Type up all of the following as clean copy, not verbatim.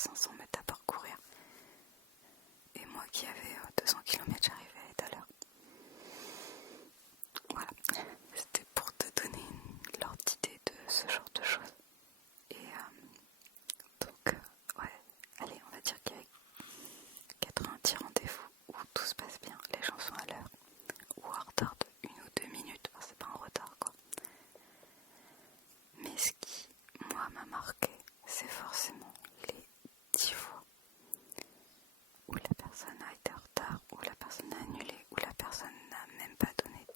500 mètres à parcourir. Et moi qui avais 200 km, j'arrivais à l'heure. Voilà, c'était pour te donner l'ordre d'idée de ce genre de choses. Et donc, ouais, allez, on va dire qu'il y a 90 rendez-vous où tout se passe bien, les gens sont à l'heure, ou en retard de 1 ou 2 minutes, enfin, c'est pas un retard quoi. Mais ce qui, moi, m'a marqué, c'est forcément les 10 fois où la personne a été en retard, où la personne a annulé, où la personne n'a même pas donné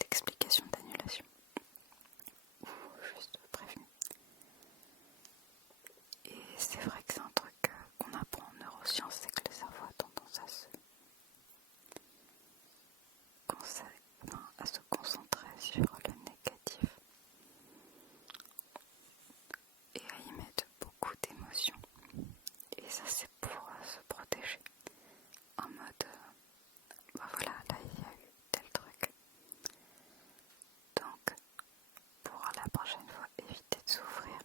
d'explication d'annulation, ou juste prévenu. Et c'est vrai que c'est un truc qu'on apprend en neurosciences, c'est que le cerveau a tendance à se concentrer sur le négatif et à y mettre beaucoup d'émotions. Et ça, c'est pour se protéger. En mode, voilà, là il y a eu tel truc. Donc, pour la prochaine fois, éviter de souffrir.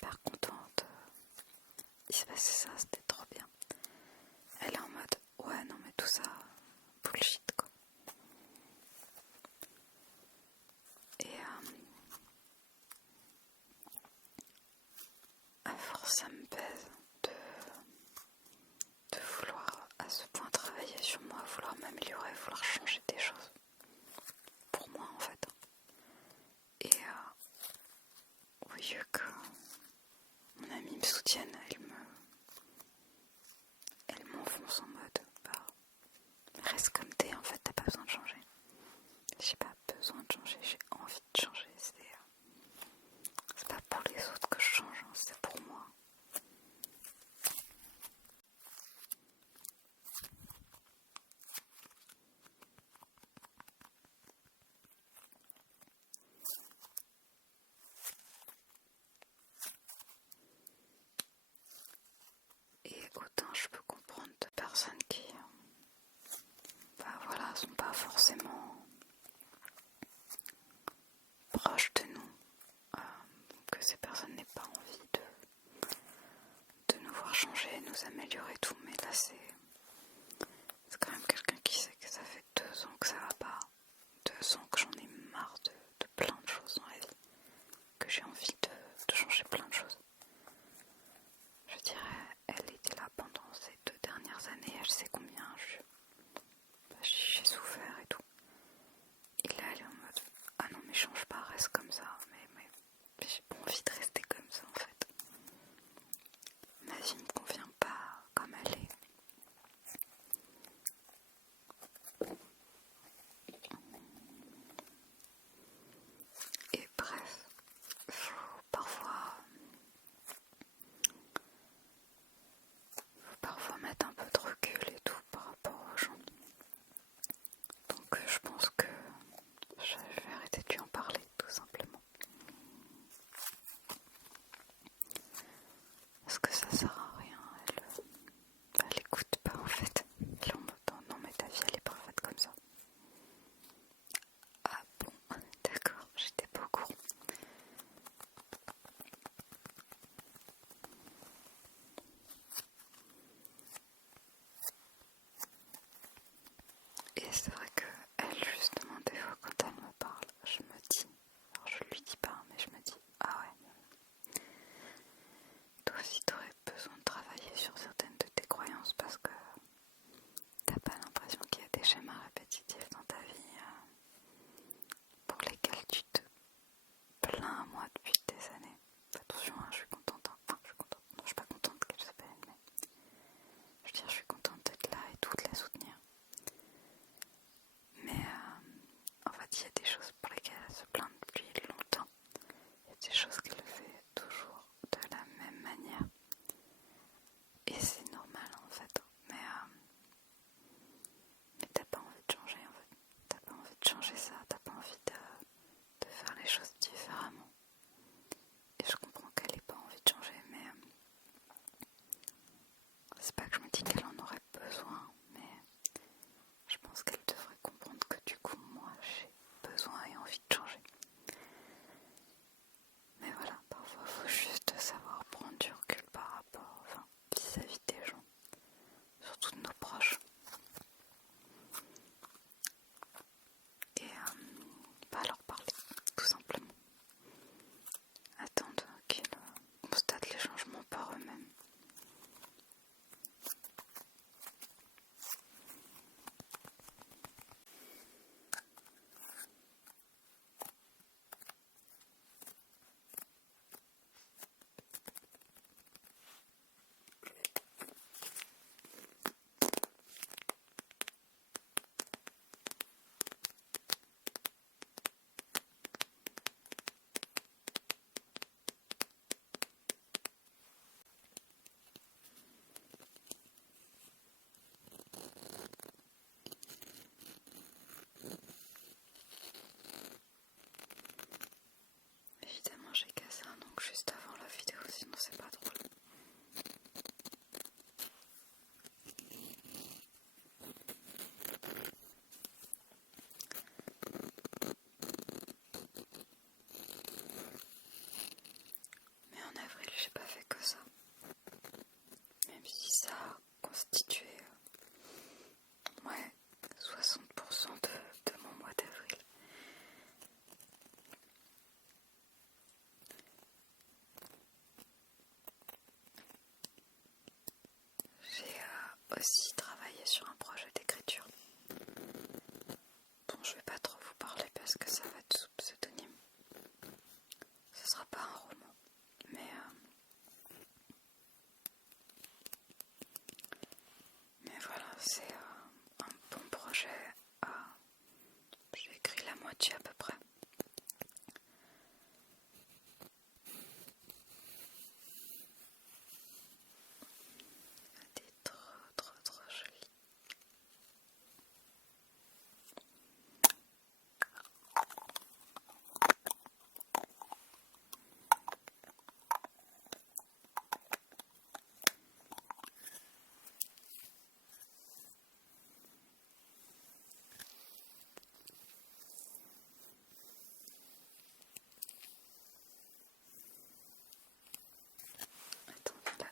hyper contente. Il se passait ça, c'était trop bien. Elle est en mode ouais non mais tout ça bullshit quoi. Et à force ça me pèse de vouloir à ce point travailler sur moi, vouloir m'améliorer, vouloir changer des choses pour moi en fait. Et au lieu que mon amie me soutienne, elle m'enfonce en mode bah reste comme t'es en fait, t'as pas besoin de changer. J'ai pas besoin de changer, j'ai envie de changer. C'est pas pour les autres que je change, hein, c'est pour moi. Et autant je peux comprendre de personnes qui voilà, sont pas forcément proches de nous, que ces personnes n'aient pas envie de nous voir changer, nous améliorer tout, mais là c'est quand même quelqu'un qui sait que ça fait 2 ans que ça va pas, 2 ans que j'en ai marre de plein de choses dans la vie, que j'ai envie de changer plein de choses. Je dirais, elle était là pendant ces 2 dernières années, elle sait combien j'ai souffert et tout. Et là elle est en mode ah non mais change pas, reste comme ça, mais j'ai pas envie de rester comme ça en fait. Ma vie me convient pas comme elle est. Et bref, faut parfois mettre un peu de recul et tout par rapport aux gens. Donc je pense que je vais arrêter de lui en parler tout simplement. Parce que ça sert à rien, elle écoute pas en fait. Elle est en mode non mais ta vie elle est pas faite comme ça. Ah bon, d'accord, j'étais pas au courant. Et c'est vrai que elle justement des fois quand elle me parle, je me dis, alors je lui dis pas mais je me dis ah ouais, toi aussi t'aurais besoin de travailler sur certaines de tes croyances parce que t'as pas l'impression qu'il y a des schémas répétitifs dans ta vie pour lesquels tu te plains moi depuis des années. Attention, hein, je suis contente, hein. Enfin, je suis contente, non je suis pas contente qu'elle s'appelle, mais je veux dire je suis contente d'être là et tout, de la soutenir. Mais en fait il y a des choses pour lesquelles elle se plaint depuis longtemps. Il y a des choses qu'elle fait toujours de la même manière. Et c'est normal en fait. Mais t'as pas envie de changer en fait. T'as pas envie de changer ça, t'as pas envie de faire les choses différemment. Et je comprends qu'elle ait pas envie de changer, mais c'est pas que je me dis qu'elle en aurait besoin, mais je pense qu'elle devrait comprendre que du coup moi j'ai besoin et envie de changer. Mais voilà, parfois il faut juste savoir prendre du recul par rapport, enfin vis-à-vis des gens, surtout de nos proches. Et pas leur parler, tout simplement. Attendre aussi travailler sur un projet d'écriture dont je vais pas trop vous parler parce que ça va être sous pseudonyme. Ce sera pas un roman, mais voilà, c'est un bon projet. J'ai écrit la moitié à peu près. Des trop joli. Attends, là.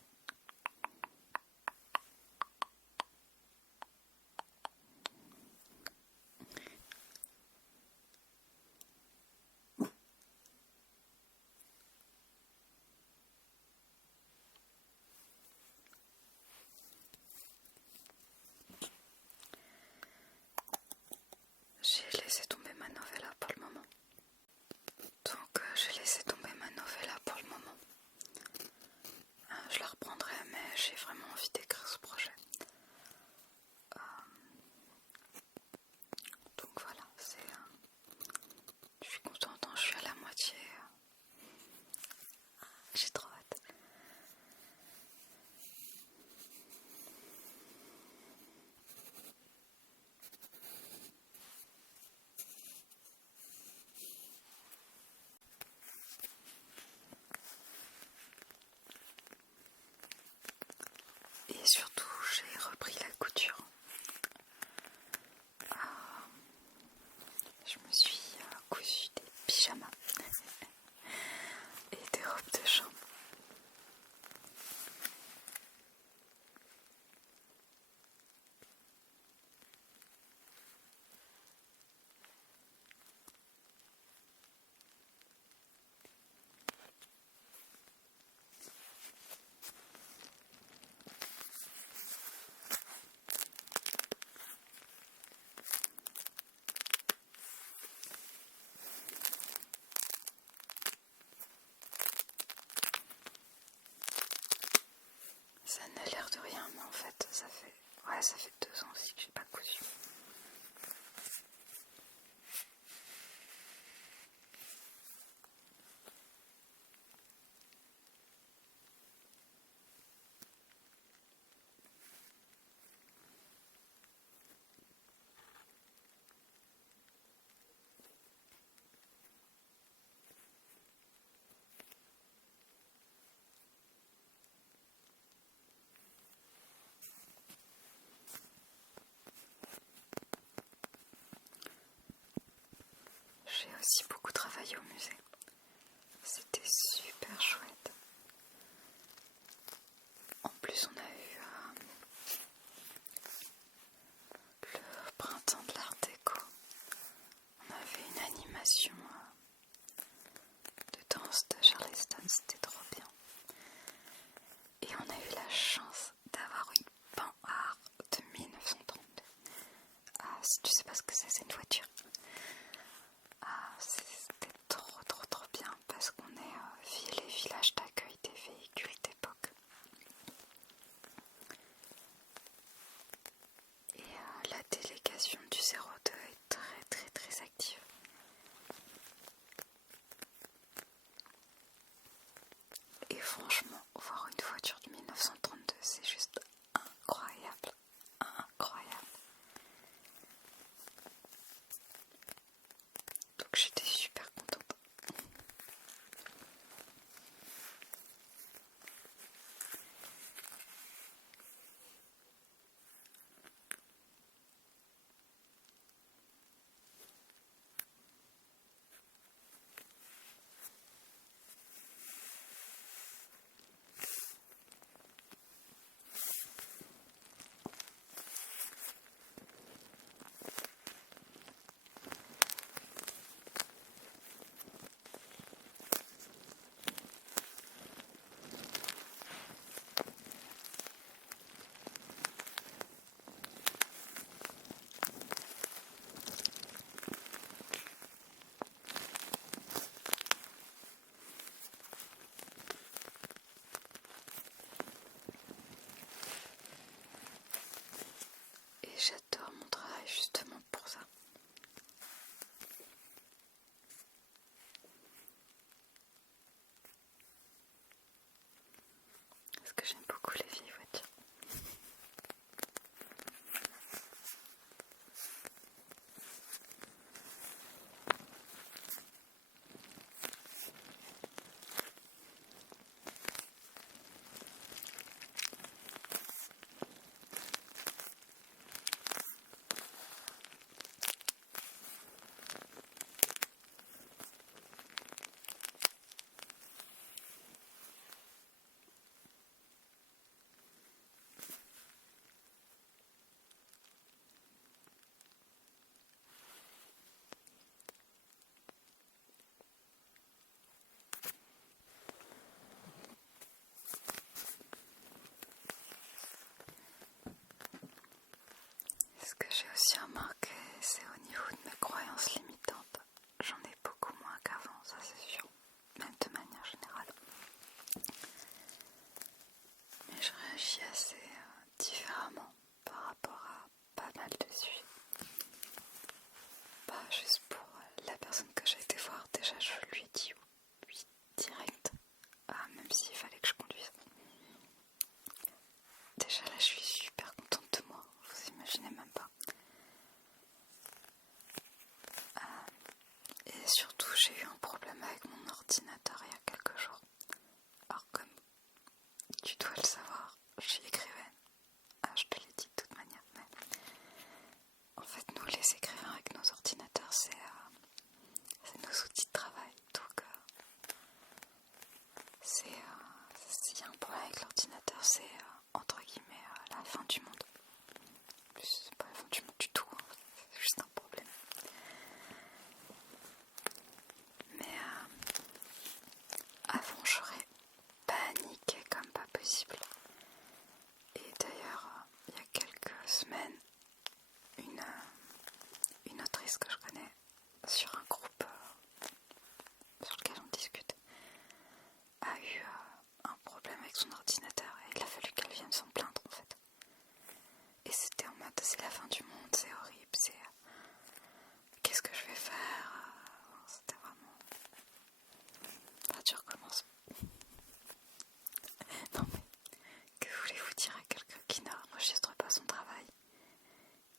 J'ai laissé tomber ma novella pour le moment. Donc j'ai laissé tomber ma novella pour le moment. Je la reprendrai, mais j'ai vraiment envie d'écrire ce projet. Donc voilà, je suis contente, hein, je suis à la moitié. J'ai trop hâte. Et surtout, j'ai repris la couture. Je me suis cousu des pyjamas et des robes de chambre. Ça n'a l'air de rien, mais en fait, ça fait 2 ans aussi que j'ai pas cousu. J'ai aussi beaucoup travaillé au musée. C'était super chouette. En plus, on a eu le printemps de l'art déco. On avait une animation de danse de Charleston, c'était trop bien. Et on a eu la chance d'avoir une Panhard de 1932. Si tu sais pas ce que c'est une voiture. C'était trop aussi remarqué, c'est au niveau de mes croyances limitantes. J'en ai beaucoup moins qu'avant, ça c'est sûr, même de manière générale. Mais je réagis assez différemment par rapport à pas mal de sujets. Juste pour la personne que j'ai été voir, déjà je lui ai dit oui direct, même s'il fallait que je conduise. Déjà là je suis super contente de moi, vous imaginez même pas. Et surtout j'ai eu un problème avec mon ordinateur il y a quelques jours. Alors comme tu dois le savoir, j'y écrivais. Je te l'ai dit de toute manière. Mais en fait nous les écrivains avec nos ordinateurs c'est nos outils de travail. Donc s'il y a un problème avec l'ordinateur, c'est entre guillemets la fin du monde. C'est pas la fin du monde du tout, hein. C'est juste un problème. Mais avant j'aurais paniqué comme pas possible. Et d'ailleurs, il y a quelques semaines, une autrice que je connais sur un groupe sur lequel on discute a eu un problème avec son ordinateur et il a fallu qu'elle vienne s'en plaindre en fait. Et c'était en mode c'est la fin du monde, c'est horrible, c'est qu'est-ce que je vais faire. C'était vraiment... Là tu recommences. Non mais que voulez-vous dire à quelqu'un qui n'enregistre pas son travail,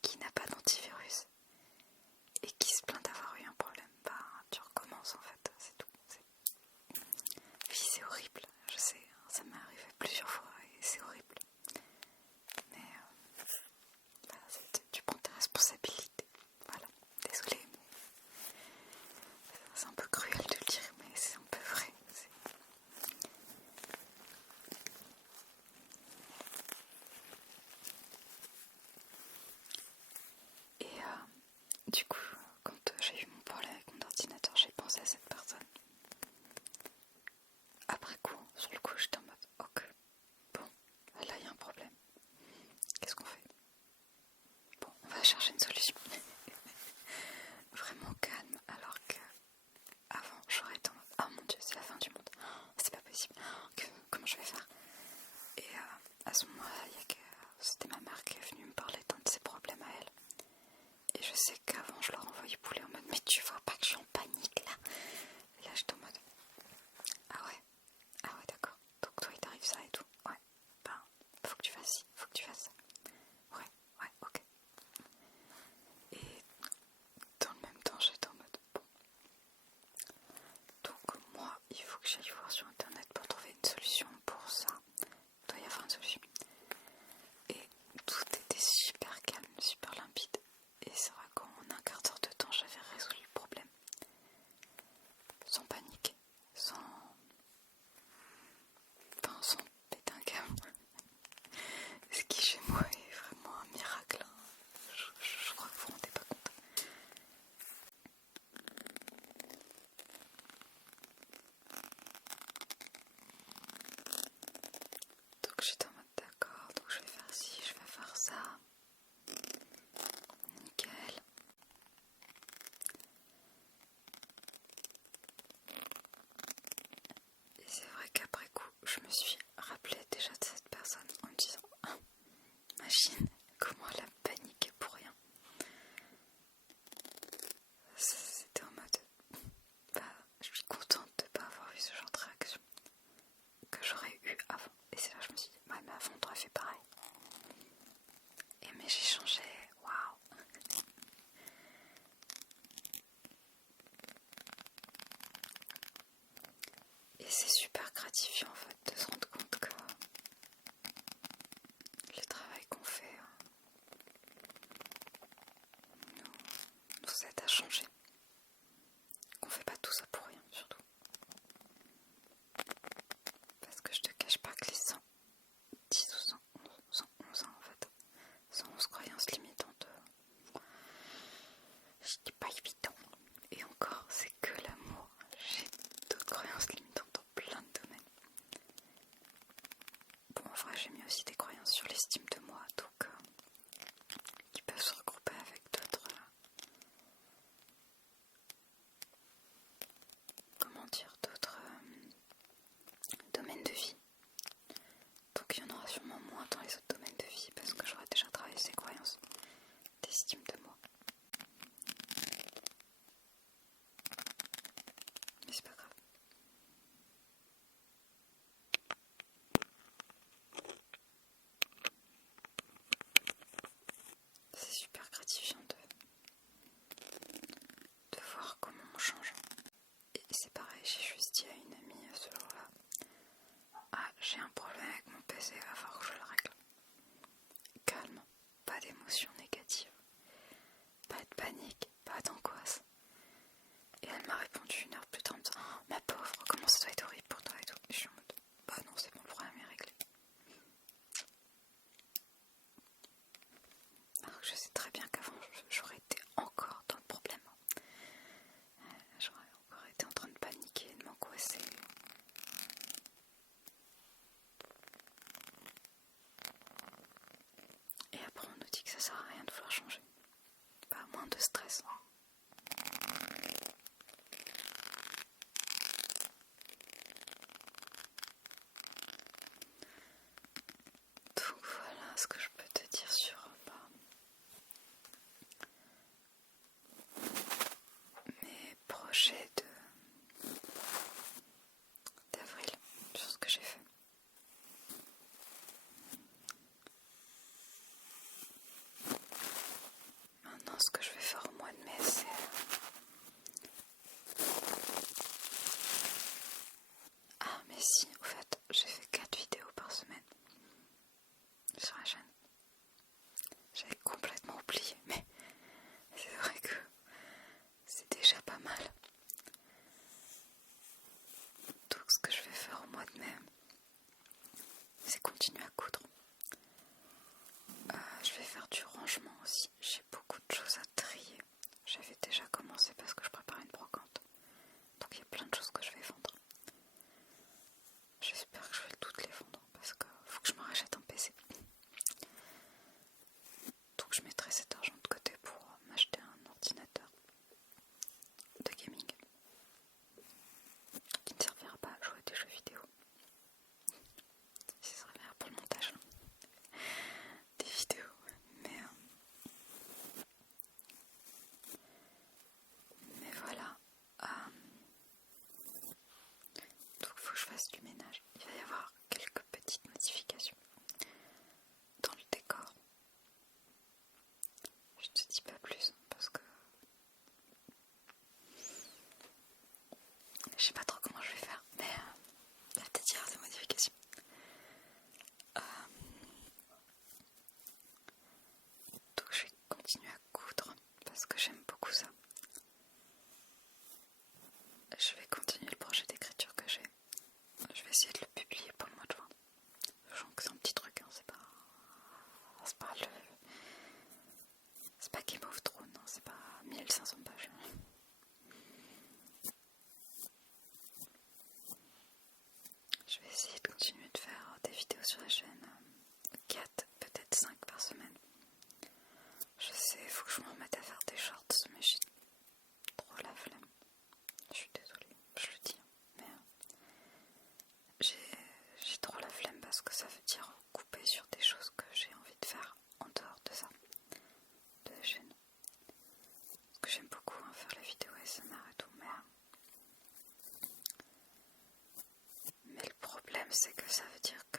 qui n'a pas d'antivirus et qui se plaint d'avoir eu un problème? Tu recommences en fait, c'est tout. Oui, c'est horrible, je sais, ça m'est arrivé plusieurs fois et c'est horrible. Mais tu prends tes responsabilités. Voilà, désolée, mais c'est un peu cruel de le dire, mais c'est un peu vrai. Et du coup, quand j'ai eu mon problème avec mon ordinateur, j'ai pensé à cette personne. Après coup, sur le coup, j'étais en mode ok, bon, là il y a un problème. Qu'est-ce qu'on fait? Bon, on va chercher une solution. Vraiment calme, alors que avant j'aurais été en mode oh mon dieu, c'est la fin du monde, c'est pas possible, comment je vais faire? Et à ce moment-là, c'était ma mère qui est venue me parler d'un de ses problèmes à elle. Et je sais qu'avant je leur envoyais poulet en mode mais tu vois pas que je suis en panique là? Et là j'étais en mode ah ouais d'accord, donc toi il t'arrive ça et tout, ouais, ben faut que tu fasses ci, faut que tu fasses ça, ouais ok. Et dans le même temps j'étais en mode bon, donc moi il faut que j'aille voir sur internet pour trouver une solution pour ça, il doit y avoir une solution. Et tout était super calme, super limpide. Et c'est vrai qu'en un quart d'heure de temps j'avais résolu le problème. Sans paniquer, sans péter un câble. Ce qui chez moi est vraiment un miracle. Je crois que vous vous rendez pas compte. Donc j'étais en mode d'accord, donc je vais faire ci, je vais faire ça. Nickel. Et c'est vrai qu'après coup, je me suis rappelé déjà de cette personne en me disant ah, machine, comment elle a paniqué pour rien. C'était en mode je suis contente de ne pas avoir eu ce genre de réaction que j'aurais eu avant. Et c'est là que je me suis dit ouais mais avant t'aurais fait pareil. Et mais j'ai changé, waouh. Et c'est super gratifiant en fait de se rendre compte que le travail qu'on fait nous aide à changer. Qu'on fait pas tout ça pour rien surtout. Parce que je te cache pas que les 10 ou 111 ans en fait, 111 croyances limitantes, je dis pas évident. Et encore, c'est que l'amour. J'ai d'autres croyances limitantes dans plein de domaines. j'ai un problème avec mon PC, il va falloir que je le règle. Calme, pas d'émotions négatives, pas de panique, pas d'angoisse. Et elle m'a répondu 1 heure plus tard en me disant oh, ma pauvre, comment ça doit être horrible pour toi et tout. Et je suis en mode bah non, c'est bon, le problème est réglé. Alors que je sais très bien qu'avant j'aurais été encore dans le problème. J'aurais encore été en train de paniquer, de m'angoisser. Et après on nous dit que ça sert à rien de vouloir changer. Pas moins de stress. Donc voilà ce que je peux te dire sur mes projets d'avril, sur ce que j'ai fait. Maintenant ce que je vais faire au mois de mai c'est ah mais si, au fait j'ai fait 4 vidéos par semaine sur la chaîne. J'avais complètement oublié, mais c'est vrai que c'est déjà pas mal. Donc ce que je vais faire au mois de mai, c'est continuer à coudre. Je vais faire du rangement aussi. J'ai beaucoup de choses à trier. J'avais déjà commencé parce que je prépare une brocante. Donc il y a plein de choses que je vais vendre. J'espère que je vais toutes les vendre parce qu'il faut que je me rachète un PC. Donc je mettrai cet argent de côté pour m'acheter un ordinateur de gaming qui ne servira pas à jouer à des jeux vidéo. Ça servira pour le montage des vidéos. Mais voilà. Donc il faut que je fasse du ménage. Il va y avoir quelques petites modifications dans le décor. Je te dis pas plus parce que je sais pas trop comment je vais faire, mais il va peut-être y avoir des modifications. Donc je vais continuer à coudre parce que j'aime beaucoup ça. Je vais continuer le projet d'écriture que j'ai. Je vais essayer de le publier pour le mois de juin. Je sens que c'est un petit truc, hein, c'est pas Game of Thrones, hein, c'est pas 1500 pages. Je vais essayer de continuer de faire des vidéos sur la chaîne, 4, peut-être 5 par semaine. Je sais, il faut que je me remette à faire des shorts, mais j'ai trop la flemme. Je suis désolée, je le dis, mais j'ai trop la flemme parce que ça veut dire couper sur des choses que j'ai envie de faire en dehors de ça, de la chaîne. Parce que j'aime beaucoup faire les vidéos ASMR et tout, mais le problème c'est que ça veut dire que